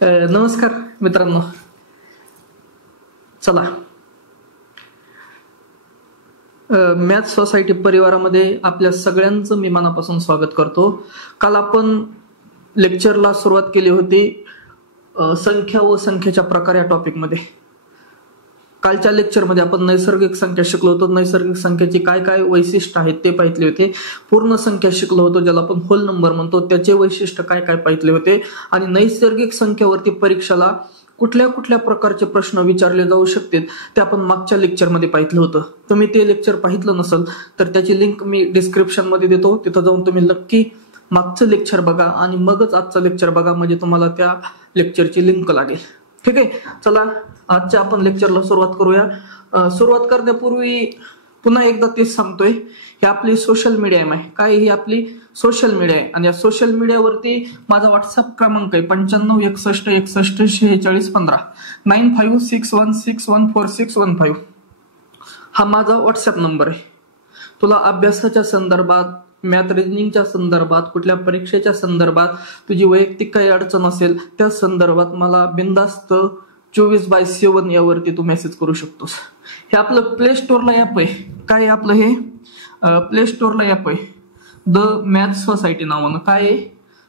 नमस्कार मित्रांनो. चला, मॅथ सोसायटी परिवारामध्ये आपल्या सगळ्यांचं मी मनापासून स्वागत करतो. काल आपण लेक्चरला सुरुवात केली होती संख्या व संख्येच्या प्रकार या टॉपिकमध्ये. कालच्या लेक्चरमध्ये आपण नैसर्गिक संख्या शिकलो होतो. नैसर्गिक संख्येची काय काय वैशिष्ट्य आहेत ते पाहितले होते. पूर्ण संख्या शिकलो होतो, ज्याला आपण होल नंबर म्हणतो, त्याचे वैशिष्ट्य काय काय पाहितले होते. आणि नैसर्गिक संख्येवरती परीक्षेला कुठल्या कुठल्या प्रकारचे प्रश्न विचारले जाऊ शकतात ते आपण मागच्या लेक्चरमध्ये पाहितलं होतं. तुम्ही ते लेक्चर पाहितलं नसेल तर त्याची लिंक मी डिस्क्रिप्शन मध्ये देतो. तिथं जाऊन तुम्ही नक्की मागचं लेक्चर बघा आणि मगच आजचं लेक्चर बघा, म्हणजे तुम्हाला त्या लेक्चरची लिंक लागेल. ठीक आहे, चला आजच्या आपण लेक्चरला सुरुवात करूया. सुरुवात करण्यापूर्वी पुन्हा एकदा तेच सांगतोय, ही आपली सोशल मीडिया आहे. काय ही आपली सोशल मीडिया आहे आणि या सोशल मीडियावरती माझा व्हॉट्सअप क्रमांक आहे 9561614615 9561614615. हा माझा व्हॉट्सअप नंबर आहे. तुला अभ्यासाच्या संदर्भात, मॅथ रिजनिंगच्या संदर्भात, कुठल्या परीक्षेच्या संदर्भात तुझी वैयक्तिक काही अडचण असेल त्या संदर्भात मला बिनधास्त 24/7 यावरती तू मेसेज करू शकतोस. हे आपलं प्ले स्टोअरला ऍप आहे. काय आपलं हे प्ले स्टोअरला ऍप आहे द मॅथ सोसायटी नावानं. काय आहे?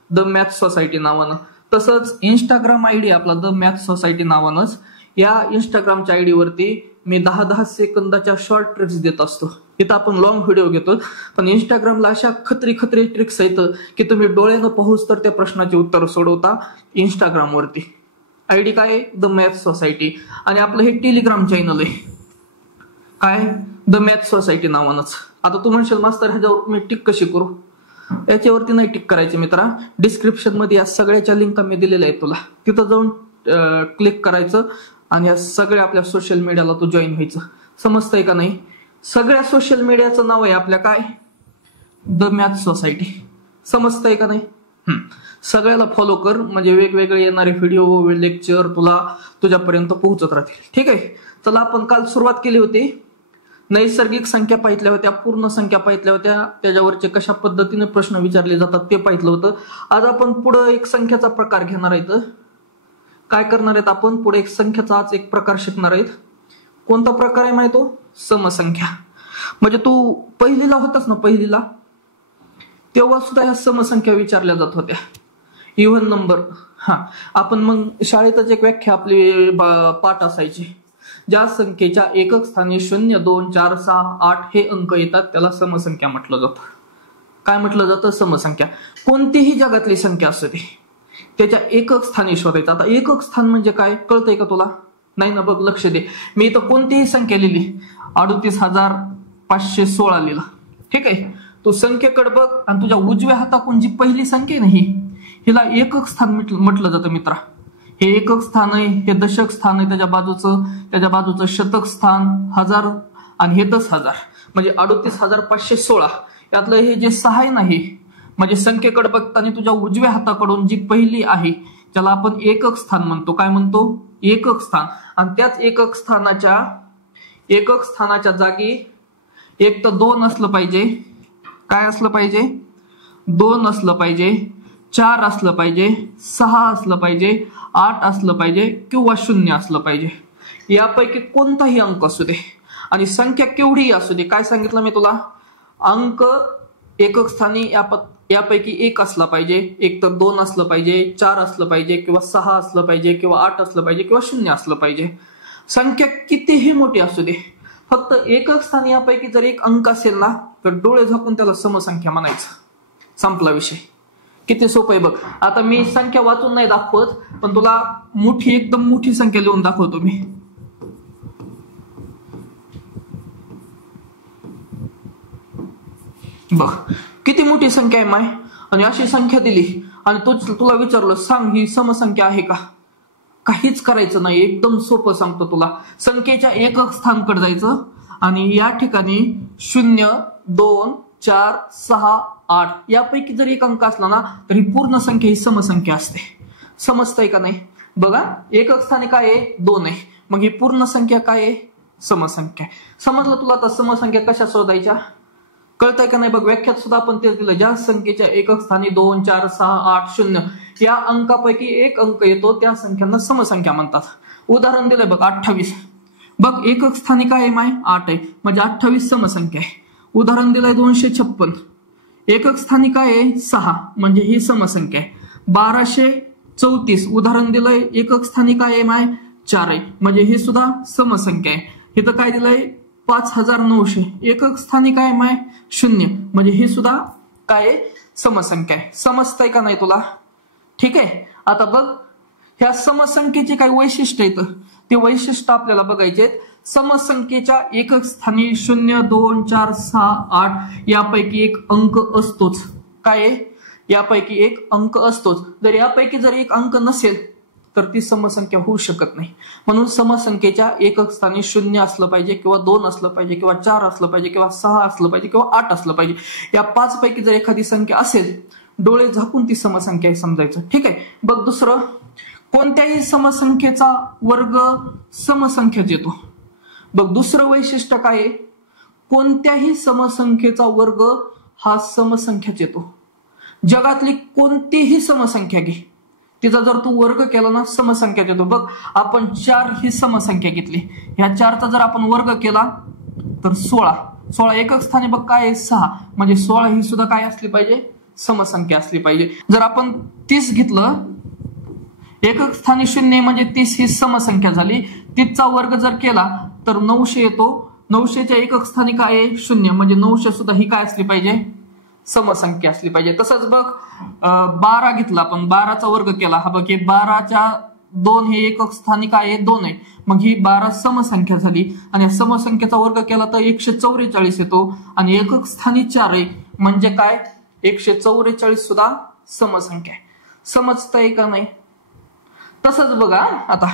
द मॅथ सोसायटी नावानं. तसंच इंस्टाग्राम आयडी आपला द मॅथ सोसायटी नावानंच. या इंस्टाग्रामच्या आयडी वरती मी 10-10 सेकंदाच्या शॉर्ट ट्रिक्स देत असतो. इथं आपण लॉंग व्हिडिओ घेतो, पण इंस्टाग्रामला अशा खत्री ट्रिक्स आहेत की तुम्ही डोळ्यानं पाहूच तर त्या प्रश्नाचे उत्तर सोडवता. इंस्टाग्रामवरती आयडी काय आहे? The math society. आणि आपलं हे टेलिग्राम चॅनल आहे. काय? द मॅथ सोसायटी नावानंच. आता तू म्हणशील मास्तर ह्याच्यावर मी टिक कशी करू? याच्यावरती नाही टिक करायची मित्रा. डिस्क्रिप्शन मध्ये या सगळ्याच्या लिंक मी दिलेल्या आहेत तुला. तिथं जाऊन क्लिक करायचं आणि या सगळ्या आपल्या सोशल मीडियाला तू जॉईन व्हायचं. समजतंय का नाही? सगळ्या सोशल मीडियाचं नाव आहे आपल्या काय? The math society. समजतंय का नाही? सगळ्याला फॉलो कर, म्हणजे वेगवेगळे येणारे व्हिडिओ लेक्चर तुला तुझ्यापर्यंत पोहोचत राहतील. ठीक आहे, चला आपण काल सुरुवात केली होती. नैसर्गिक संख्या पाहितल्या होत्या, पूर्ण संख्या पाहितल्या होत्या, त्याच्यावरचे कशा पद्धतीने प्रश्न विचारले जातात ते पाहितलं होतं. आज आपण पुढे एक संख्याचा प्रकार घेणार आहेत. काय करणार आहेत आपण? पुढे एक संख्याचा आज एक प्रकार शिकणार आहेत. कोणता प्रकार आहे माहिती? समसंख्या. म्हणजे तू पहिलीला होतास ना, पहिलीला तेव्हा सुद्धा या समसंख्या विचारल्या जात होत्या. Even number. आपण मग शाळेतच एक व्याख्या आपली पाठ असायची. ज्या संख्येच्या एकक स्थानी 0, 2, 4, 6, 8 हे अंक येतात त्याला समसंख्या म्हटलं जातं. काय म्हटलं जातं? समसंख्या. कोणतीही जगातली संख्या असू दे, त्याच्या एकक स्थानी शोधायचं. आता एकक स्थान म्हणजे काय कळतंय का तुला? नाही ना? बघ, लक्ष दे. मी इथं कोणतीही संख्या लिहिली, 38,516 लिहिला. ठीक आहे, तू संख्येकडे बघ आणि तुझ्या उजव्या हाताकडून जी पहिली संख्या नाही, हिला एकक स्थान म्हटलं जातं मित्रा. हे एकक स्थान आहे, हे दशक स्थान आहे, त्याच्या बाजूचं शतक स्थान, हजार, आणि हे 10,000. म्हणजे 38,516 यातलं हे जे 6 आहे नाही, म्हणजे संख्येकडे बघताना तुझ्या उजव्या हाताकडून जी पहिली आहे त्याला आपण एकक स्थान म्हणतो. काय म्हणतो? एकक स्थान. आणि त्याच एकक स्थानाच्या जागी एक तर 2 असलं पाहिजे. काय असलं पाहिजे? 2 असलं पाहिजे, 4 असलं पाहिजे, 6 असलं पाहिजे, 8 असलं पाहिजे किंवा 0 असलं पाहिजे. यापैकी कोणताही अंक असू दे आणि संख्या केवढीही असू दे. काय सांगितलं मी तुला? अंक एकक स्थानी यापैकी एक असला पाहिजे, एक तर 2 असलं पाहिजे, 4 असलं पाहिजे किंवा 6 असलं पाहिजे किंवा 8 असलं पाहिजे किंवा 0 असलं पाहिजे. संख्या कितीही मोठी असू दे, फक्त एकक स्थानी यापैकी जर एक अंक असेल ना तर डोळे झाकून त्याला समसंख्या म्हणायचं. संपला विषय. किती सोपं आहे बघ. आता मी संख्या वाचून नाही दाखवत, पण तुला एकदम मोठी संख्या लिहून दाखवतो मी. बघ किती मोठी संख्या आहे माय. आणि अशी संख्या दिली आणि तुला विचारलं सांग ही समसंख्या आहे का? काहीच करायचं नाही, एकदम सोपं सांगतो तुला. संख्येच्या एकक स्थानकडे जायचं आणि या ठिकाणी 0, 2, 4, 6, 8 यापैकी जर एक अंक असला ना तर ही पूर्ण संख्या ही समसंख्या असते. समजतंय का नाही? बघा, एकक स्थानी काय आहे? 2 आहे. मग ही पूर्ण संख्या काय आहे? समसंख्या. समजलं तुला? आता समसंख्या कशा शोधायच्या कळतंय का नाही? बघ, व्याख्यात सुद्धा आपण तेच दिलं. ज्या संख्येच्या एकक स्थानी 2, 4, 6, 8, 0 या अंकापैकी एक अंक येतो त्या संख्यांना समसंख्या म्हणतात. उदाहरण दिलंय बघ 28. बघ एकक स्थानी काय आहे 8 आहे म्हणजे 28 समसंख्या आहे. उदाहरण दिलंय 256. एकक स्थानी काय आहे 6 म्हणजे ही समसंख्या आहे. 1234 उदाहरण दिलंय एकक स्थानी काय आहे 4 आहे म्हणजे ही सुद्धा समसंख्या आहे. इथं काय दिलंय 5900 एकक स्थानी काय 0 म्हणजे ही सुद्धा काय आहे समसंख्या आहे. समजतंय का नाही तुला? ठीक आहे. आता बघ ह्या समसंख्येची काही वैशिष्ट्य आहेत ते वैशिष्ट्य आपल्याला बघायचे. समसंख्येच्या एकक स्थानी 0 2 4 6 8 यापैकी एक अंक असतोच. काय यापैकी एक अंक असतोच. जर यापैकी जर एक अंक नसेल तर ती समसंख्या होऊ शकत नाही. म्हणून समसंख्येच्या एकक स्थानी 0 असलं पाहिजे किंवा 2 असलं पाहिजे किंवा 4 असलं पाहिजे किंवा 6 असलं पाहिजे किंवा 8 असलं पाहिजे. या 5 पैकी जर एखादी संख्या असेल डोळे झाकून ती समसंख्या आहे समजायचं. ठीक आहे. बघ दुसरं, कोणत्याही समसंख्येचा वर्ग समसंख्याच येतो. बघ दुसरं वैशिष्ट्य काय आहे, कोणत्याही समसंख्येचा वर्ग हा समसंख्याच येतो. जगातली कोणतीही समसंख्या घे तिचा जर तू वर्ग केला ना समसंख्याच येतो. बघ आपण 4 ही समसंख्या घेतली, ह्या 4चा जर आपण वर्ग केला तर 16 एकक स्थानी बघ काय 6 म्हणजे 16 ही सुद्धा काय असली पाहिजे समसंख्या असली पाहिजे. जर आपण 30 घेतलं एकक स्थानी 0 म्हणजे 30 ही समसंख्या झाली. 30चा वर्ग जर केला तर 900 येतो. 900च्या एकक स्थानी काय आहे 0 म्हणजे 900 सुद्धा ही काय असली पाहिजे समसंख्या असली पाहिजे. तसंच बघ 12 घेतला आपण 12चा वर्ग केला. हा बघ हे 12च्या 2 हे एकक स्थानी काय आहे 2 आहे मग ही 12 समसंख्या झाली. आणि समसंख्येचा वर्ग केला तर 144 येतो आणि एकक स्थानी 4 आहे म्हणजे काय 144 सुद्धा समसंख्या आहे. समजतंय का नाही? तसंच बघा आता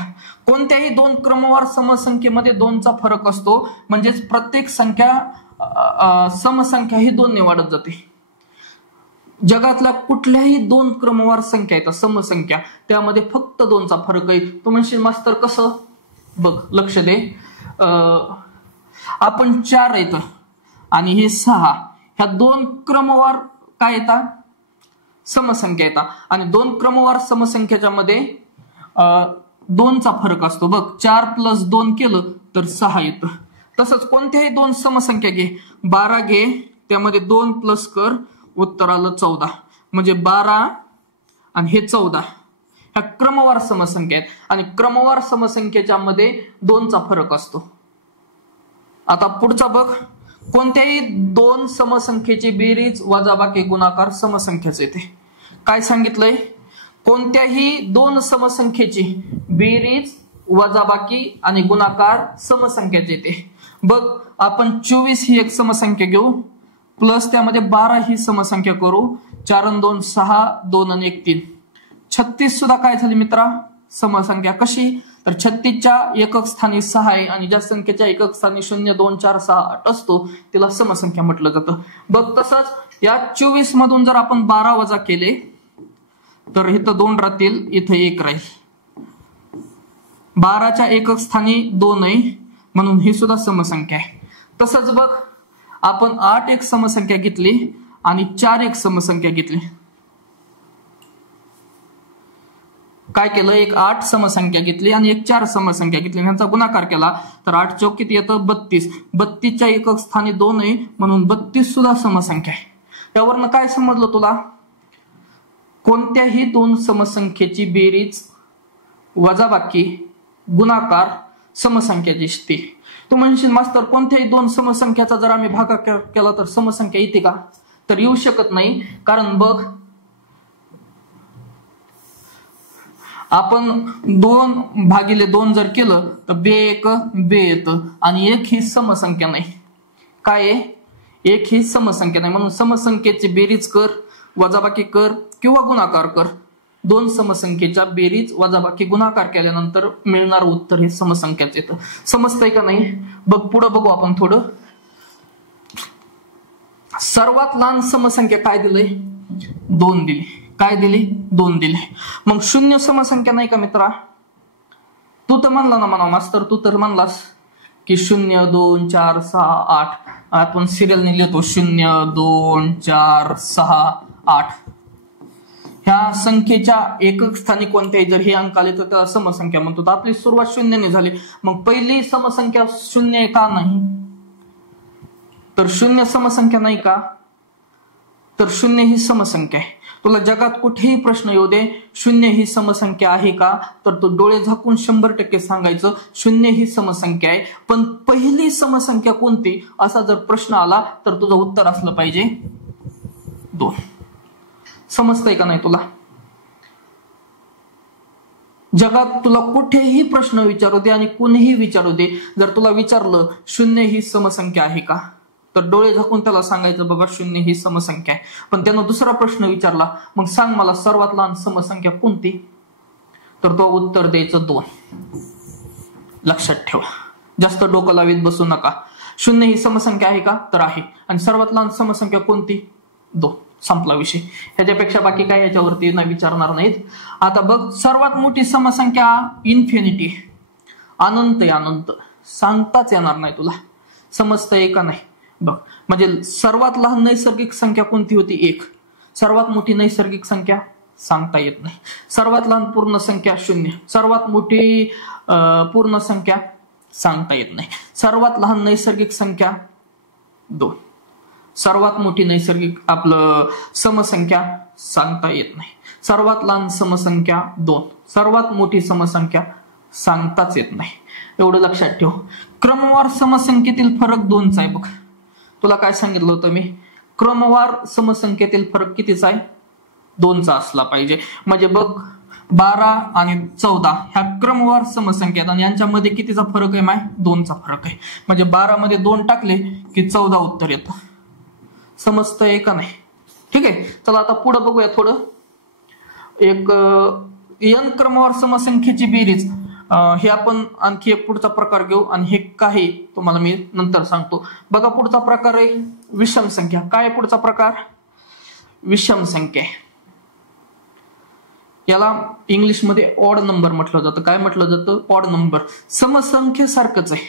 कोणत्याही 2 क्रमवार समसंख्येमध्ये 2चा फरक असतो म्हणजेच प्रत्येक संख्या समसंख्या ही 2 ने वाढत जाते. जगातल्या कुठल्याही 2 क्रमवार संख्या आहेत समसंख्या त्यामध्ये फक्त 2चा फरक आहे. तू म्हणशील मास्तर कसं? बघ लक्ष दे. आपण 4 येतं आणि हे 6 ह्या 2 क्रमवार काय येतात समसंख्या येतात आणि 2 क्रमवार समसंख्याच्या मध्ये 2चा फरक असतो. बघ 4 + 2 केलं तर 6 येतं. तसंच कोणत्याही 2 समसंख्या घे 12 घे त्यामध्ये 2 प्लस कर उत्तर आलं 14 म्हणजे 12 आणि हे 14 ह्या क्रमवार समसंख्या आहेत आणि क्रमवार समसंख्येच्या मध्ये 2चा फरक असतो. आता पुढचा बघ, कोणत्याही 2 समसंख्येची बेरीज वजाबाकी गुणाकार समसंख्याच येते. काय सांगितलंय? कोणत्याही 2 समसंख्येची बेरीज वजाबाकी आणि गुणाकार समसंख्याच येते. बघ आपण 24 ही एक समसंख्या घेऊ प्लस त्यामध्ये 12 ही समसंख्या करू. 4 आणि 2 6 2 आणि 1 3 36 सुद्धा काय झाली मित्रा समसंख्या. कशी? तर 36च्या एकक स्थानी 6 आहे आणि ज्या संख्येच्या एकक स्थानी 0 2 4 6 8 असतो तिला समसंख्या म्हटलं जातं. बघ तसंच या 24 मधून जर आपण 12 वजा केले तर इथं 2 राहतील इथं 1 राहील. 12च्या एकक स्थानी 2 आहे म्हणून ही सुद्धा समसंख्या आहे. तसंच बघ आपण 8 एक समसंख्या घेतली आणि 4 एक समसंख्या घेतली. काय केलं? एक 8 समसंख्या घेतली आणि एक 4 समसंख्या घेतली यांचा गुणाकार केला तर 8 चौक किती येतं 32. 32च्या एकक स्थानी 2 आहे म्हणून 32 सुद्धा समसंख्या आहे. यावरनं काय समजलं तुला? कोणत्याही 2 समसंख्येची बेरीज वजाबाकी गुणाकार समसंख्याची असते. तू म्हणशील मास्तर कोणत्याही 2 समसंख्याचा जर आम्ही भागाकार केला तर समसंख्या येते का? तर येऊ शकत नाही. कारण बघ आपण 2 भागिले 2 जर केलं तर 2 1 2 येतं आणि 1 ही समसंख्या नाही. काय आहे? 1 ही समसंख्या नाही म्हणून समसंख्येची बेरीज कर वजाबाकी कर किंवा गुणाकार कर. 2 समसंख्येच्या बेरीज वजाबाकी गुणाकार केल्यानंतर मिळणार उत्तर हे समसंख्याच येतं. समजतंय का नाही? बघ पुढे बघू आपण थोडं. सर्वात लहान समसंख्या काय दिलंय? 2 दिली. काय दिली? 2 दिले. मग 0 समसंख्या नाही का मित्रा? तू तर म्हणला ना म्हणा मास्तर, तू तर म्हणलास की 0 2 4 6 8 आपण सिरियलने लिहितो 0 2 4 6 8. ह्या संख्येच्या एकक स्थानी कोणत्याही जर हे अंक आले तर त्याला समसंख्या म्हणतो. तर आपली सुरुवात शून्याने झाली, मग पहिली समसंख्या शून्य का नाही? तर शून्य समसंख्या नाही का? तर शून्य ही समसंख्या आहे. तुला जगात कुठेही प्रश्न येऊ दे, शून्य ही समसंख्या आहे का, तर तू डोळे झाकून 100% सांगायचं शून्य ही समसंख्या आहे. पण पहिली समसंख्या कोणती असा जर प्रश्न आला तर तुझं उत्तर असलं पाहिजे 2. समजतंय का नाही तुला? जगात तुला कुठेही प्रश्न विचारू दे आणि कुणीही विचारू दे, जर तुला विचारलं शून्य ही समसंख्या आहे का, तर डोळे झाकून त्याला सांगायचं बघा शून्य ही समसंख्या आहे. पण त्यानं दुसरा प्रश्न विचारला, मग सांग मला सर्वात लहान समसंख्या कोणती, तर तो उत्तर द्यायचं 2. लक्षात ठेवा, जास्त डोकं लावीत बसू नका. शून्य ही समसंख्या आहे का, तर आहे. आणि सर्वात लहान समसंख्या कोणती, 2. संपला विषय. ह्याच्यापेक्षा बाकी काय याच्यावरती नाही विचारणार नाहीत. आता बघ, सर्वात मोठी समसंख्या इन्फिनिटी, अनंत आहे, अनंत, सांगताच येणार नाही तुला. समजतंय का नाही? बघ, म्हणजे सर्वात लहान नैसर्गिक संख्या कोणती होती, 1. सर्वात मोठी नैसर्गिक संख्या सांगता येत नाही. सर्वात लहान पूर्ण संख्या 0. सर्वात मोठी पूर्ण संख्या सांगता येत नाही. सर्वात लहान नैसर्गिक संख्या 2. सर्वात मोठी नैसर्गिक आपलं समसंख्या सांगता येत नाही. सर्वात लहान समसंख्या 2. सर्वात मोठी समसंख्या सांगताच येत नाही. एवढं लक्षात ठेव. क्रमवार समसंख्येतील फरक 2चा आहे. बघ, तुला काय सांगितलं होतं मी, क्रमवार समसंख्येतील फरक कितीचा आहे, 2चा असला पाहिजे. म्हणजे बघ, 12 आणि 14 ह्या क्रमवार समसंख्या आणि यांच्यामध्ये कितीचा फरक आहे, 2चा फरक आहे. म्हणजे 12 मध्ये 2 टाकले की 14 उत्तर येतं. समजतंय का नाही? ठीक आहे, चला आता पुढे बघूया थोडं. एक n क्रमवार समसंख्येची बेरीज, हे आपण आणखी एक पुढचा प्रकार घेऊ आणि हे काही तुम्हाला मी नंतर सांगतो. बघा, पुढचा प्रकार आहे विषम संख्या. काय आहे पुढचा प्रकार? विषम संख्या. याला इंग्लिशमध्ये ऑड नंबर म्हटलं जातं. काय म्हटलं जातं? Odd number. समसंख्येसारखंच आहे.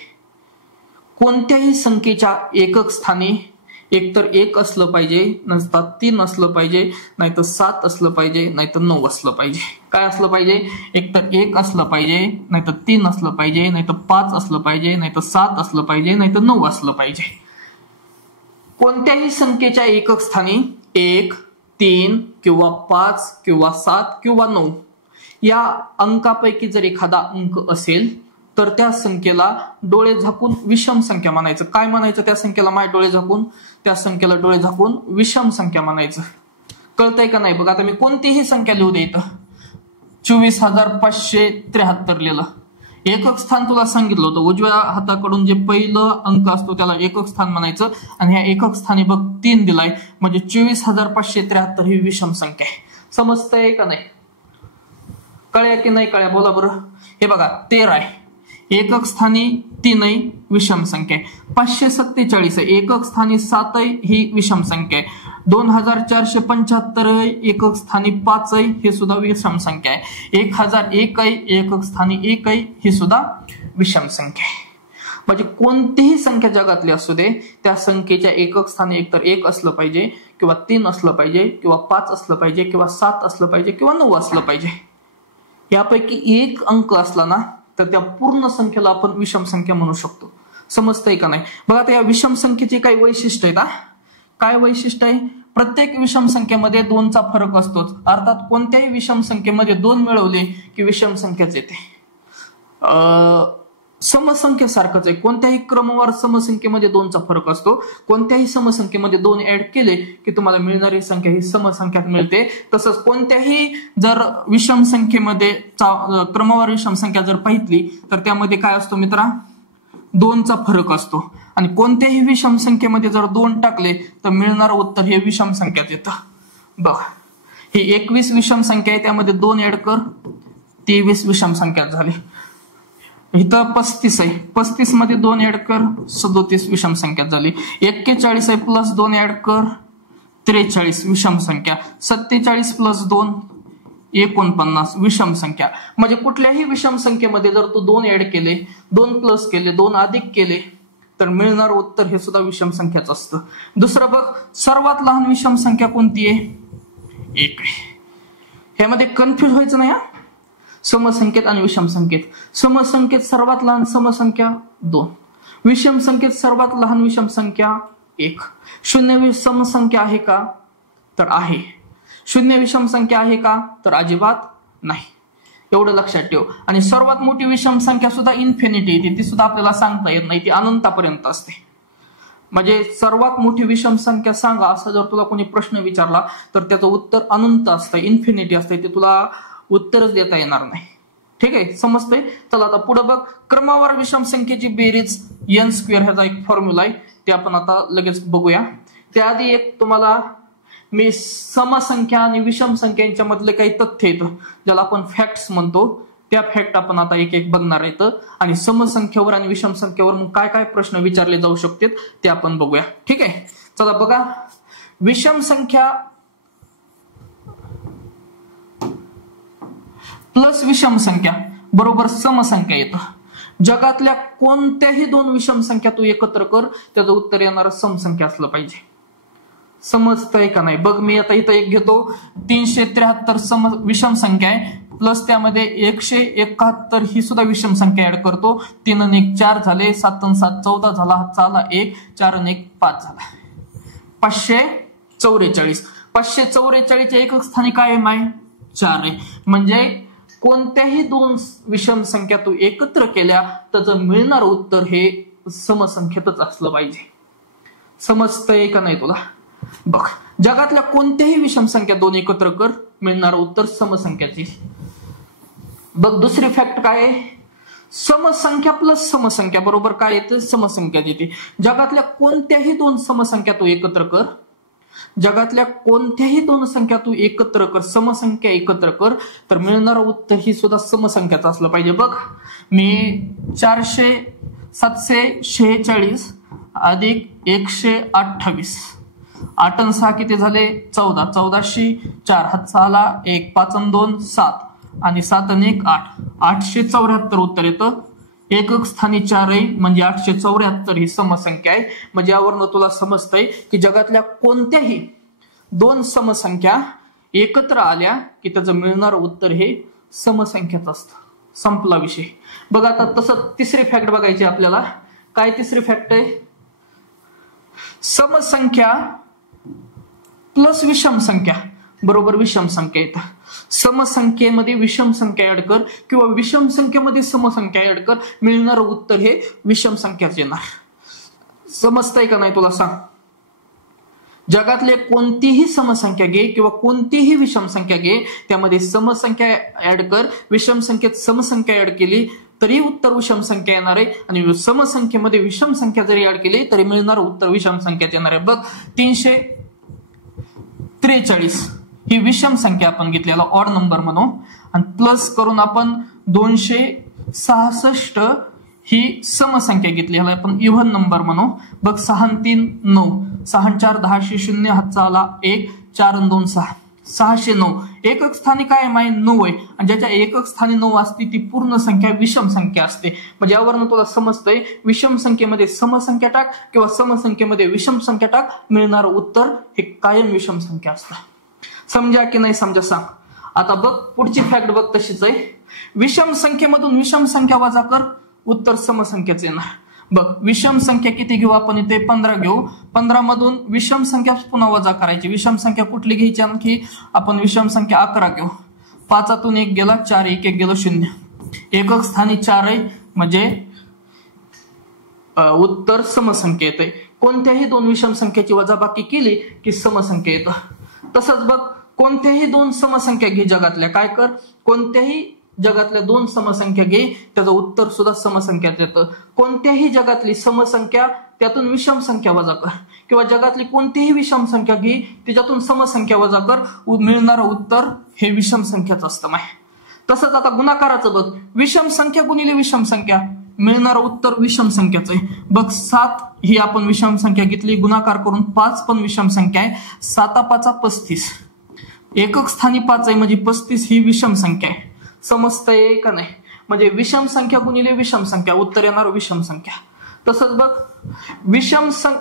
कोणत्याही संख्येच्या एकक स्थानी एकतर 1 असलं पाहिजे, नसता 3 असलं पाहिजे, नाहीतर 7 असलं पाहिजे, नाहीतर 9 असलं पाहिजे. काय असलं पाहिजे? एकतर 1 असलं पाहिजे, नाहीतर 3 असलं पाहिजे, नाहीतर 5 असलं पाहिजे, नाहीतर 7 असलं पाहिजे, नाहीतर 9 असलं पाहिजे. कोणत्याही संख्येच्या एकक स्थानी 1, 3 किंवा 5 किंवा 7 किंवा 9 या अंकापैकी जर एखादा अंक असेल तर त्या संख्येला डोळे झाकून विषम संख्या म्हणायचं. काय म्हणायचं त्या संख्येला? डोळे झाकून, त्या संख्येला डोळे झाकून विषम संख्या म्हणायचं. कळतंय का नाही? बघा, आता मी कोणतीही संख्या लिहू दे इथं, 24,573 लिहिलं. एकक स्थान तुला सांगितलं होतं, उजव्या हाताकडून जे पहिलं अंक असतो त्याला एकक स्थान म्हणायचं. आणि ह्या एकक स्थानी बघ 3 दिलाय, म्हणजे 24,573 ही विषम संख्या आहे. समजतंय का नाही? कळ्या की नाही कळ्या? बोला बरं. हे बघा, 13 आहे, एकक स्थानी 3 आहे, विषम संख्या आहे. 547 आहे, एकक स्थानी 7 आहे, ही विषम संख्या आहे. 2475 आहे, एकक स्थानी 5 आहे, हे सुद्धा विषम संख्या आहे. 1001 आहे, एकक स्थानी 1 आहे, ही सुद्धा विषम संख्या आहे. म्हणजे कोणतीही संख्या जगातली असू दे, त्या संख्येच्या एकक स्थानी एकतर 1 असलं पाहिजे, किंवा 3 असलं पाहिजे, किंवा 5 असलं पाहिजे, किंवा 7 असलं पाहिजे, किंवा 9 असलं पाहिजे. यापैकी एक अंक असला ना तर त्या पूर्ण संख्येला आपण विषम संख्या म्हणू शकतो. समजतंय का नाही? बघा, आता या विषम संख्येची काही वैशिष्ट्य आहेत. काय वैशिष्ट्य आहे? प्रत्येक विषम संख्येमध्ये 2चा फरक असतोच. अर्थात कोणत्याही विषम संख्येमध्ये 2 मिळवले की विषम संख्याच येते. समसंख्येसारखंच आहे. कोणत्याही क्रमवार समसंख्येमध्ये 2चा फरक असतो. कोणत्याही समसंख्येमध्ये 2 ऍड केले की तुम्हाला मिळणारी संख्या ही समसंख्यात मिळते. तसंच कोणत्याही जर विषम संख्येमध्ये क्रमवार विषम संख्या जर पाहितली तर त्यामध्ये काय असतो मित्रा? 2चा फरक असतो. आणि कोणत्याही विषम संख्येमध्ये जर 2 टाकले तर मिळणारं उत्तर हे विषम संख्यात येतं. बघ, ही 21 विषम संख्या आहे, त्यामध्ये 2 ऍड कर, 23 विषम संख्यात झाली. इथं 35 आहे, 35 मध्ये 2 ऍड कर, 37 विषम संख्या झाली. 41 आहे, प्लस 2 ऍड कर, 43 विषम संख्या. 47 प्लस 2 49 विषम संख्या. म्हणजे कुठल्याही विषम संख्येमध्ये जर तू 2 ऍड केले, 2 प्लस केले, 2 अधिक केले तर मिळणार उत्तर हे सुद्धा विषम संख्याच असतं. दुसरं बघ, सर्वात लहान विषम संख्या कोणती आहे? 1 आहे. ह्यामध्ये कन्फ्युज व्हायचं नाही हा. समसंख्येत आणि विषम संख्येत. समसंख्येत सर्वात लहान समसंख्या 2, विषम संख्येत सर्वात लहान विषम संख्या 1. शून्य समसंख्या आहे का? तर आहे. शून्य विषम संख्या आहे का? तर अजिबात नाही. एवढं लक्षात ठेव. आणि सर्वात मोठी विषम संख्या सुद्धा इन्फिनिटी येते, ती सुद्धा आपल्याला सांगता येत नाही, ती अनंतापर्यंत असते. म्हणजे सर्वात मोठी विषम संख्या सांगा असं जर तुला कोणी प्रश्न विचारला तर त्याचं उत्तर अनंत असतं, इन्फिनिटी असते, ते तुला उत्तरच देता येणार नाही. ठीक आहे, समजतंय? चला आता पुढे बघ. क्रमवार विषम संख्येची बेरीज n² ह्याचा एक फॉर्म्युला आहे, ते आपण आता लगेच बघूया. त्याआधी एक तुम्हाला मी समसंख्या आणि विषम संख्यांच्या मधले काही तथ्य येतं ज्याला आपण फॅक्ट्स म्हणतो, त्या फॅक्ट आपण आता एक एक बघणार आहेत. आणि समसंख्येवर आणि विषम संख्येवर मग काय काय प्रश्न विचारले जाऊ शकतात ते आपण बघूया. ठीक आहे, चला बघा. विषम संख्या प्लस विषम संख्या बरोबर समसंख्या येतं. जगातल्या कोणत्याही 2 विषम संख्या तू एकत्र कर, त्याचं उत्तर येणार समसंख्या असलं पाहिजे. समजतंय का नाही? बघ, मी आता इथं एक घेतो. 373 विषम संख्या आहे, प्लस त्यामध्ये 171 ही सुद्धा विषम संख्या ऍड करतो. 3 आणि 1 4 झाले, 7 आणि 7 14 झाला, हातचा आला 1, 4 आणि 1 5 झाला. 544. 544 एकक स्थानी काय आहे? 4 आहे. म्हणजे कोणत्याही 2 विषम संख्या तू एकत्र केल्या त्याचं मिळणारं उत्तर हे समसंख्येतच असलं पाहिजे. समजतंय का नाही तुला? बघ, जगातल्या कोणत्याही विषम संख्या 2 एकत्र कर, मिळणारं उत्तर समसंख्याची. बघ, दुसरी फॅक्ट काय आहे? समसंख्या प्लस समसंख्या बरोबर काय येतं? समसंख्या येते. जगातल्या कोणत्याही 2 समसंख्या तू एकत्र कर, जगातल्या कोणत्याही 2 संख्या तू एकत्र कर, समसंख्या एकत्र कर, तर मिळणारं उत्तर ही सुद्धा समसंख्याचं असलं पाहिजे. बघ, मी 400 746 अधिक 128, 8 आणि 6 किती झाले? 14, 1404, हातचा आला 1, 5 आणि 2 7 आणि 7 आणि 1 8, 874 उत्तर येतं. एकक स्थानी 4 आहे म्हणजे 874 ही समसंख्या आहे. म्हणजे यावरनं तुला समजतंय की जगातल्या कोणत्याही 2 समसंख्या एकत्र आल्या की त्याचं मिळणारं उत्तर हे समसंख्याच असतं. संपला विषय. बघ, आता तसं तिसरी फॅक्ट बघायची आपल्याला. काय तिसरी फॅक्ट आहे? समसंख्या प्लस विषम संख्या बरोबर विषम संख्या येतं. समसंख्येमध्ये विषम संख्या ऍड कर किंवा विषम संख्येमध्ये समसंख्या ऍड कर, मिळणारं उत्तर हे विषम संख्याच येणार. समजतंय का नाही तुला? सांग. जगातले कोणतीही समसंख्या घे किंवा कोणतीही विषम संख्या घे, त्यामध्ये समसंख्या ऍड कर, विषम संख्येत समसंख्या ऍड केली तरी उत्तर विषम संख्या येणार आहे. आणि समसंख्येमध्ये विषम संख्या जरी ऍड केली तरी मिळणारं उत्तर विषम संख्याच येणार आहे. बघ, 343 ही विषम संख्या आपण घेतलेला ऑड नंबर म्हणून, आणि प्लस करून आपण 266 ही समसंख्या घेतली, ह्याला आपण इव्हन नंबर म्हणू. बघ, 6 आणि 3 9, 6 आणि 4 10, 0 हातचा आला 1, 4 आणि 2 6, 609. एकक स्थानी काय आहे? 9 आहे. आणि ज्याच्या एकक स्थानी 9 असते ती पूर्ण संख्या विषम संख्या असते. म्हणजे यावरून तुला समजतंय विषम संख्येमध्ये समसंख्या टाक किंवा समसंख्येमध्ये विषम संख्या टाक, मिळणारं उत्तर हे कायम विषम संख्या असतं. समजा की नाही समजा? सांग. आता बघ, पुढची फॅक्ट बघ, तशीच आहे. विषम संख्येमधून विषम संख्या वजा कर, उत्तर समसंख्याच येणार. बघ, विषम संख्या किती घेऊ आपण? इथे 15 घेऊ. 15 मधून विषम संख्या पुन्हा वजा करायची. विषम संख्या कुठली घ्यायची? आणखी आपण विषम संख्या 11 घेऊ. 5 1 गेला, 4 1 1 गेलं 0. एकक स्थानी 4 आहे म्हणजे उत्तर समसंख्या येते. कोणत्याही 2 विषम संख्येची वजाबाकी केली की समसंख्या येतं. तसंच बघ, कोणत्याही 2 समसंख्या घे जगातल्या, काय कर? कोणत्याही जगातल्या 2 समसंख्या घे, त्याचं उत्तर सुद्धा समसंख्याच येतं. कोणत्याही जगातली समसंख्या त्यातून विषम संख्या वजा कर किंवा जगातली कोणतीही विषम संख्या घे, त्याच्यातून समसंख्या वजा कर, मिळणारं उत्तर हे विषम संख्याच असतं. तसंच आता गुणाकाराचं बघ, विषम संख्या गुणिले विषम संख्या, मिळणारं उत्तर विषम संख्याच आहे. बघ, 7 ही आपण विषम संख्या घेतली, गुणाकार करून 5 पण विषम संख्या आहे. 7 5 35, एकक स्थानी 5 आहे म्हणजे 35 ही विषम संख्या आहे. समजतंय का नाही? म्हणजे विषम संख्या गुणिले विषम संख्या, उत्तर येणार विषम संख्या. तसंच बघ,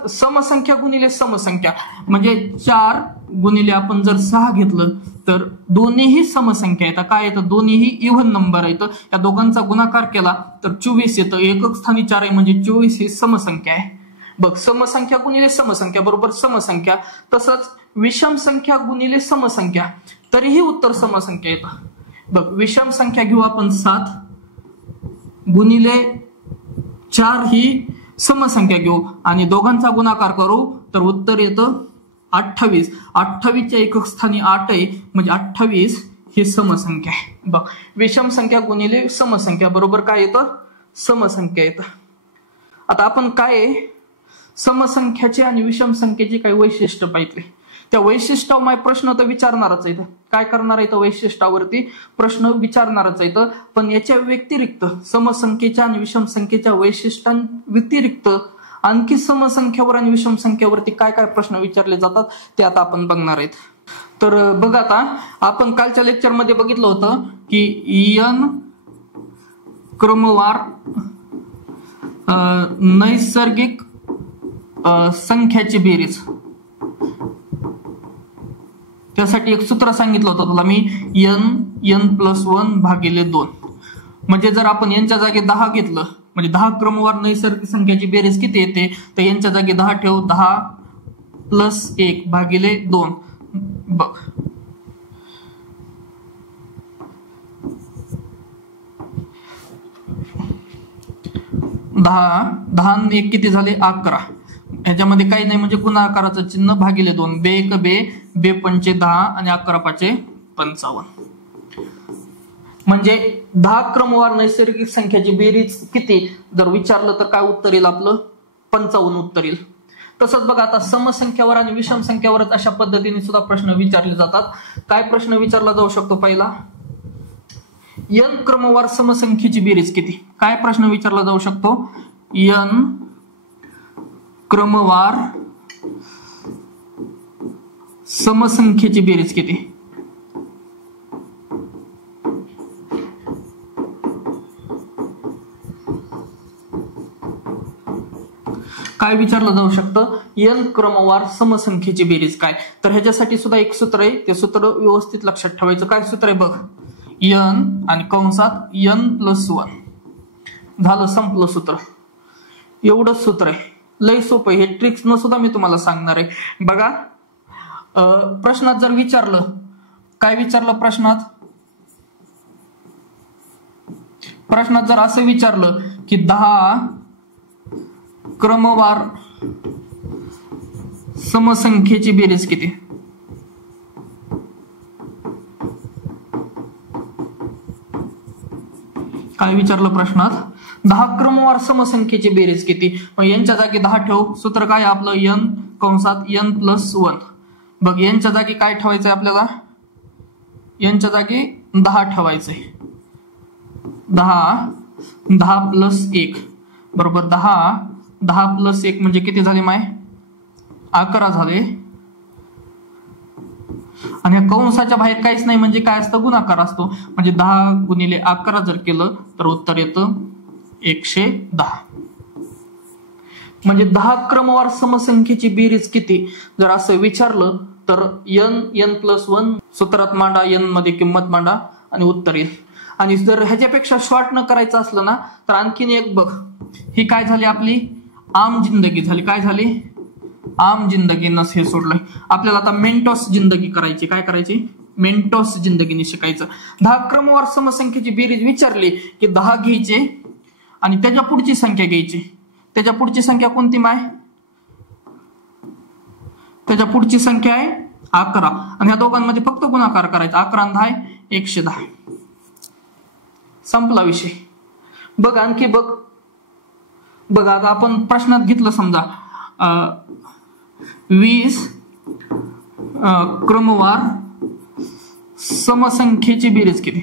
समसंख्या गुणिले समसंख्या म्हणजे 4 गुणिले आपण जर 6 घेतलं तर दोन्हीही समसंख्या येतात. काय येतं? दोन्हीही इव्हन नंबर आहेत. या दोघांचा गुणाकार केला तर 24 येतं. एकक स्थानी 4 आहे म्हणजे 24 ही समसंख्या आहे. बघ, समसंख्या गुणिले समसंख्या बरोबर समसंख्या. तसंच विषम संख्या गुणिले समसंख्या तरीही उत्तर समसंख्या येतं. बघ, विषम संख्या घेऊ आपण 7 गुणिले 4 ही समसंख्या घेऊ आणि दोघांचा गुणाकार करू तर उत्तर येतं 28. 28च्या एकक स्थानी 8 आहे म्हणजे 28 ही समसंख्या आहे. बघ, विषम संख्या गुणिले समसंख्या बरोबर काय येतं? समसंख्या येतं. आता आपण काय समसंख्याचे आणि विषम संख्येचे काही वैशिष्ट्य पाहिजे. त्या वैशिष्ट्यावर प्रश्न तर विचारणारच आहे. काय करणार आहे? वैशिष्ट्यावरती प्रश्न विचारणारच आहे. पण याच्या व्यतिरिक्त समसंख्येच्या आणि विषम संख्येच्या वैशिष्ट्यां व्यतिरिक्त आणखी समसंख्यावर आणि विषम संख्येवरती काय काय प्रश्न विचारले जातात ते आता आपण बघणार आहेत. तर बघ, आता आपण कालच्या लेक्चरमध्ये बघितलं होतं की n क्रमवार नैसर्गिक संख्याची बेरीज, त्यासाठी एक सूत्र सांगितलं होतं तुला मी, n+1 भागिले 2. म्हणजे जर आपण यांच्या जागी 10 घेतलं म्हणजे 10 क्रमवार नैसर्गिक संख्याची बेरीज किती येते? तर यांच्या जागी 10 ठेव, 10+1 भागिले 2. बघ, दहा 1 किती झाले? 11. ह्याच्यामध्ये काही नाही म्हणजे गुणाकाराचं चिन्ह भागिले 2. बे 1 बे, बे 5 10 आणि 11 5 55. म्हणजे 10 क्रमवार नैसर्गिक संख्याची बेरीज किती जर विचारलं तर काय उत्तर येईल? आपलं 55 उत्तर येईल. तसंच बघा, आता समसंख्यावर आणि विषम संख्यावरच अशा पद्धतीने सुद्धा प्रश्न विचारले जातात. काय प्रश्न विचारला जाऊ शकतो? पहिला, n क्रमवार समसंख्येची बेरीज किती? काय प्रश्न विचारला जाऊ शकतो? n क्रमवार समसंख्येची बेरीज किती? काय विचारलं जाऊ शकतं? n क्रमवार समसंख्येची बेरीज काय? तर ह्याच्यासाठी सुद्धा एक सूत्र आहे. ते सूत्र व्यवस्थित लक्षात ठेवायचं. काय सूत्र आहे? बघ, n आणि कंसात n+1. झालं, संपलं सूत्र. एवढंच सूत्र आहे. लय सोपं. हे ट्रिक्स न सुद्धा मी तुम्हाला सांगणार आहे. बघा, प्रश्नात जर विचारलं, काय विचारलं प्रश्नात जर असं विचारलं की 10 क्रमवार समसंख्येची बेरीज किती? काय विचारलं प्रश्नात? 10 क्रमवार समसंख्येची बेरीज किती? मग यांच्या जागी 10 ठेव. सूत्र काय आपलं? n कंसात n+1. बघ, यांच्या जागी काय ठेवायचंय आपल्याला? यांच्या जागी 10 ठेवायचंय. 10+1 बरोबर 10+1 म्हणजे किती झाले माय? 11 झाले. आणि या कंसाच्या बाहेर काहीच नाही म्हणजे काय असतं? गुणाकार असतो. म्हणजे 10 गुणिले 11 जर केलं तर उत्तर येतं 110. म्हणजे 10 क्रमवार समसंख्येची बेरीज किती जर असं विचारलं तर n+1 सूत्रात मांडा, n मध्ये किंमत मांडा आणि उत्तर येईल. आणि जर ह्याच्यापेक्षा शॉर्ट न करायचं असलं ना तर आणखीन एक बघ, ही काय झाली? आपली आम जिंदगी झाली. काय झाली? आम जिंदगी नस हे सोडलंय. आपल्याला आता मेंटॉस जिंदगी करायची. काय करायची? मेंटॉस जिंदगीने शिकायचं. 10 क्रमवार समसंख्येची बेरीज विचारली की 10 घ्यायचे आणि त्याच्या पुढची संख्या घ्यायची. त्याच्या पुढची संख्या कोणती माय? त्याच्या पुढची संख्या आहे 11 आणि ह्या दोघांमध्ये फक्त गुणाकार करायचा. 11 आणि 10 110. संपला विषय. बघ, आणखी बघ. आता आपण प्रश्नात घेतलं समजा 20 क्रमवार समसंख्येची बेरीज किती?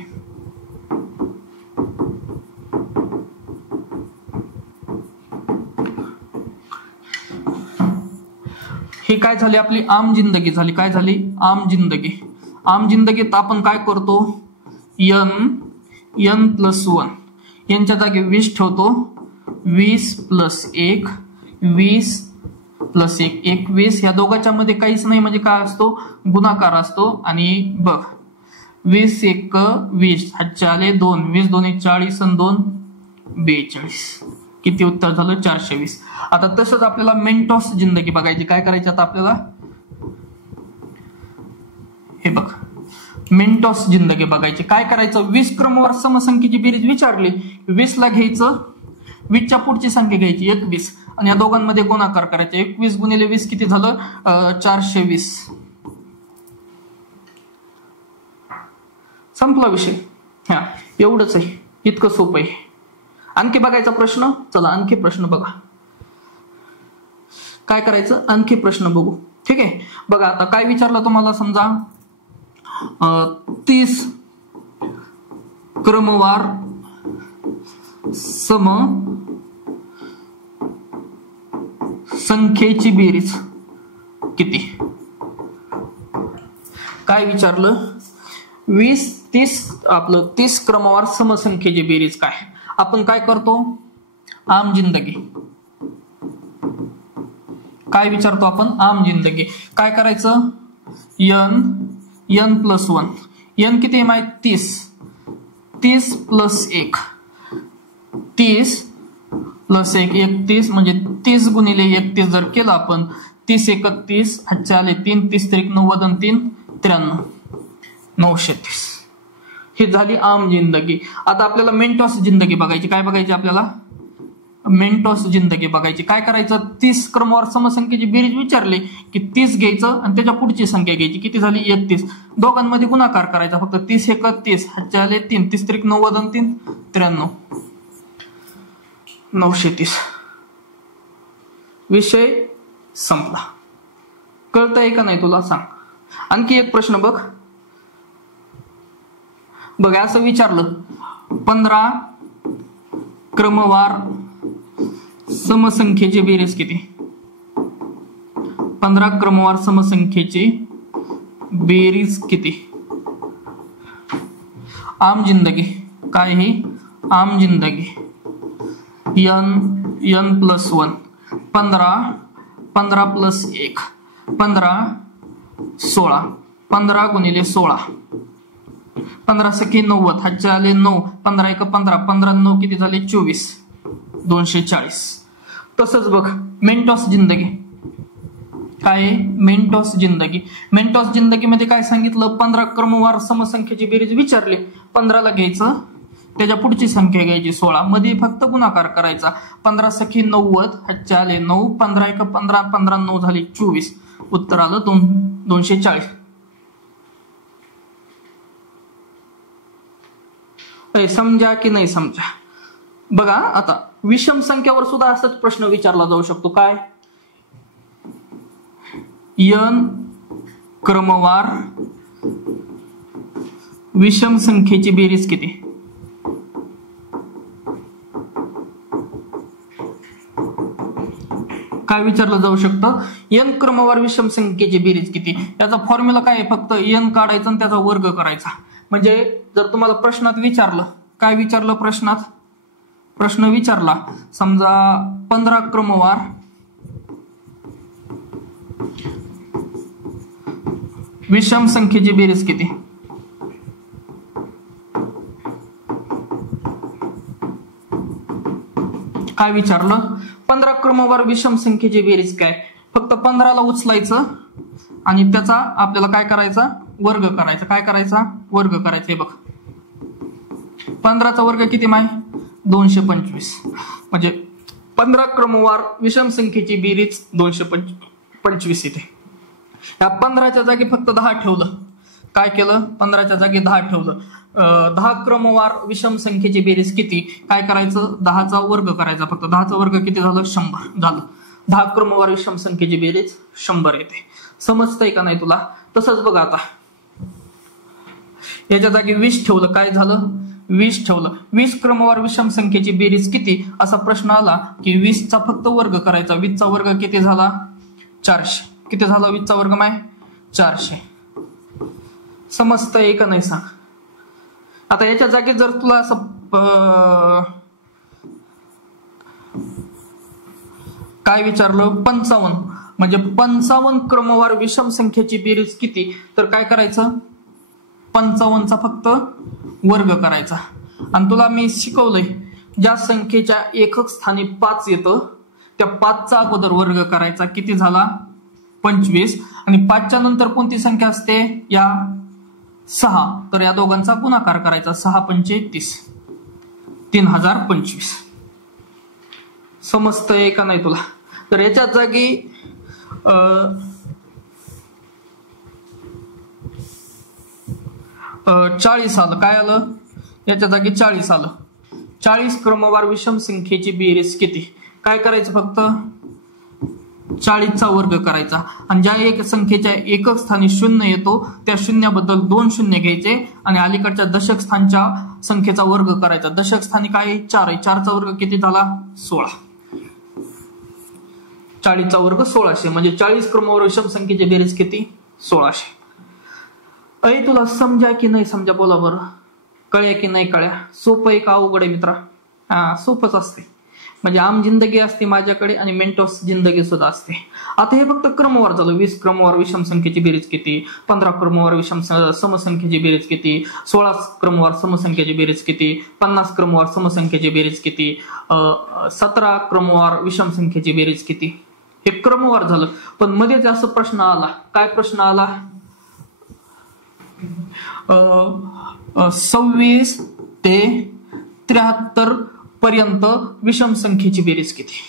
ही काय झाली? आपली आम जिंदगी झाली. काय झाली? आम जिंदगी. आम जिंदगीत आपण काय करतो? n+1 यांच्या जागी 20 ठेवतो. 20+1 20 प्लस 1 21, या दोघांच्या मध्ये काहीच नाही म्हणजे काय असतो, गुणाकार असतो. आणि बघ 20 1 20, हातच्या आले 2, 20 2 40 आणि 2 42, किती उत्तर झालं 420. आता तसंच आपल्याला मेंटॉस जिंदगी बघायची. काय करायची आता आपल्याला, हे बघ मेंटॉस जिंदगी बघायची. काय करायचं, 20 क्रमवार समसंख्येची बेरीज विचारली, 20 ला घ्यायचं, 20 च्या पुढची संख्या घ्यायची 21 आणि या दोघांमध्ये गुणाकार करायचा. 21 गुणिले 20 किती झालं 420. संपला विषय. हा एवढंच आहे, इतकं सोपं आहे. आणखी बघायचा प्रश्न, चला आणखी प्रश्न बघा. काय करायचं, आणखी प्रश्न बघू. ठीक आहे, बघा आता काय विचारलं तुम्हाला. समजा 30 क्रमवार सम संख्येची बेरीज किती. काय विचारलं, 30 क्रमवार समसंख्येची बेरीज काय. आपण काय करतो, आम जिंदगी. काय विचारतो आपण, आम जिंदगी. काय करायचं, n प्लस 1, n किती माहित 30 प्लस 1 30 प्लस 1 31, म्हणजे 30 गुणिले 31 जर केलं आपण, 30 31, हातच्या आले 3, 30 3 90 आणि 3 93, 930. ही झाली आम जिंदगी. आता आपल्याला मेंटॉस जिंदगी बघायची. काय बघायची आपल्याला, मेंटॉस जिंदगी बघायची. काय करायचं, 30 क्रमवार समसंख्येची बेरीज विचारली की 30 घ्यायचं आणि त्याच्या पुढची संख्या घ्यायची, किती झाली 31. दोघांमध्ये गुणाकार करायचा फक्त. 30 31, हातच्या आले 3, 30 3 90 आणि 3 93, 930. विषय संपला. कळतंय का नाही तुला, सांग. आणखी एक प्रश्न बघ. बघा असं विचारलं, 15 क्रमवार समसंख्येची बेरीज किती. 15 क्रमवार समसंख्येची बेरीज किती. आम जिंदगी. काय ही आम जिंदगी, n प्लस 1, 15 प्लस 1 15 16, 15 गुणिले 16, 15 सखी 90, हातच्या आले 9, 15 1 15, 15 9 किती झाले 24, 240. तसंच बघ मेंटॉस जिंदगी. काय मेंटॉस जिंदगी. मेंटॉस जिंदगी मध्ये काय सांगितलं, 15 क्रमवार समसंख्येची बेरीज विचारली, 15 ला घ्यायचं, त्याच्या पुढची संख्या घ्यायची 16, मध्ये फक्त गुणाकार करायचा. 15 सखी 90, हातच्या आले 9, 15 1 15, 15 9 झाली 24, उत्तर आलं 240. समजा की नाही समजा. बघा आता विषम संख्येवर सुद्धा असाच प्रश्न विचारला जाऊ शकतो. काय, n क्रमवार विषम संख्येची बेरीज किती. काय विचारलं जाऊ शकतं, n क्रमवार विषम संख्येची बेरीज किती. याचा फॉर्म्युला काय आहे, फक्त n काढायचा आणि त्याचा वर्ग करायचा. म्हणजे जर तुम्हाला प्रश्नात विचारलं, काय विचारलं प्रश्नात, प्रश्न विचारला समजा 15 क्रमवार विषम संख्येची बेरीज किती. काय विचारलं, 15 क्रमवार विषम संख्येची बेरीज काय. फक्त 15 ला उचलायचं आणि त्याचा आपल्याला काय करायचा, वर्ग करायचा. काय करायचा, वर्ग करायचा. हे बघ 15चा वर्ग किती माय 225, म्हणजे 15 क्रमवार विषम संख्येची बेरीज 225 येते. या 15च्या जागी फक्त 10 ठेवलं. काय केलं, 15च्या जागी 10 ठेवलं. 10 क्रमवार विषम संख्येची बेरीज किती. काय करायचं, 10चा वर्ग करायचा. फक्त 10चा वर्ग किती झालं 100 झालं. 10 क्रमवार विषम संख्येची बेरीज 100 येते. समजतंय का नाही तुला. तसंच बघा आता याच्या जागी 20 ठेवलं. काय झालं 20 ठेवलं. 20 क्रमवार विषम संख्येची बेरीज किती असा प्रश्न आला की 20चा फक्त वर्ग करायचा. 20चा वर्ग किती झाला 400. किती झाला 20चा वर्ग माय 400. समजतंय का नाही सांग. आता याच्या जागी जर तुला असं काय विचारलं? 55. म्हणजे 55 क्रमवार विषम संख्येची बेरीज किती? तर काय करायचं? 55चा फक्त वर्ग करायचा. आणि तुला मी शिकवलंय ज्या संख्येच्या एकक स्थानी 5 येतं त्या 5चा अगोदर वर्ग करायचा. किती झाला? 25. आणि 5च्या नंतर कोणती संख्या असते? या 6. तर या दोघांचा गुणाकार करायचा. 6 पंचे 30, 3025. समजतंय का नाही तुला? तर याच्यात जागी 40 आलं. काय आलं? याच्या जागी 40 आलं. 40 क्रमवार विषम संख्येची बेरीज किती? काय करायचं? फक्त 40चा वर्ग करायचा. आणि ज्या एक संख्येच्या एकक स्थानी 0 येतो त्या शून्याबद्दल 2 शून्य घ्यायचे आणि अलीकडच्या दशक स्थानच्या संख्येचा वर्ग करायचा. दशक स्थानी काय आहे? 4 आहे. 4चा वर्ग किती झाला? 16. 40चा वर्ग 1600. म्हणजे 40 क्रमवार विषम संख्येची बेरीज किती? 1600. अय तुला समजा की नाही समजा? बोला बरं. कळ्या की नाही कळ्या? सोपं आहे का अवघड आहे मित्रा? सोपंच असते. म्हणजे आम जिंदगी असते माझ्याकडे आणि मेंटोस जिंदगी सुद्धा असते. आता हे फक्त क्रमवार झालं. 20 क्रमवार विषम संख्येची बेरीज किती? 15 क्रमवार विषम समसंख्येची बेरीज किती? 16 क्रमवार समसंख्येची बेरीज किती? 50 क्रमवार समसंख्येची बेरीज किती? 17 क्रमवार विषम संख्येची बेरीज किती? हे क्रमवार झालं. पण मध्येच असं प्रश्न आला. काय प्रश्न आला? 26 ते 73 पर्यंत विषम संख्येची बेरीज किती?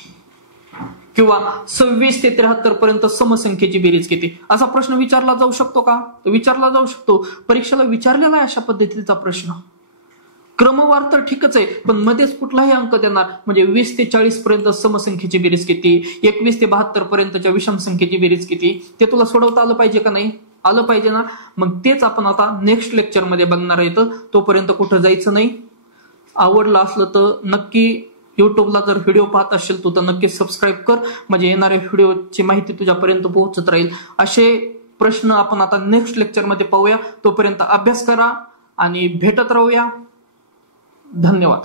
किंवा 26 ते 73 पर्यंत समसंख्येची बेरीज किती? असा प्रश्न विचारला जाऊ शकतो का? विचारला जाऊ शकतो. परीक्षेला विचारलेला आहे अशा पद्धतीचा प्रश्न. क्रमवार तर ठीकच आहे, पण मध्येच कुठलाही अंक देणार. म्हणजे 20 ते 40 पर्यंत समसंख्येची बेरीज किती? 21 ते 72 पर्यंतच्या विषम संख्येची बेरीज किती? ते तुला सोडवता आलं पाहिजे का नाही? आलं पाहिजे ना. मग तेच आपण आता नेक्स्ट लेक्चर मध्ये बघणार आहे. तोपर्यंत कुठं जायचं नाही. आवडलं असलं तर नक्की युट्यूबला जर व्हिडिओ पाहत असेल तू तर नक्की सबस्क्राईब कर. म्हणजे येणाऱ्या व्हिडिओची माहिती तुझ्यापर्यंत पोहोचत राहील. असे प्रश्न आपण आता नेक्स्ट लेक्चर मध्ये पाहूया. तोपर्यंत अभ्यास करा आणि भेटत राहूया. धन्यवाद.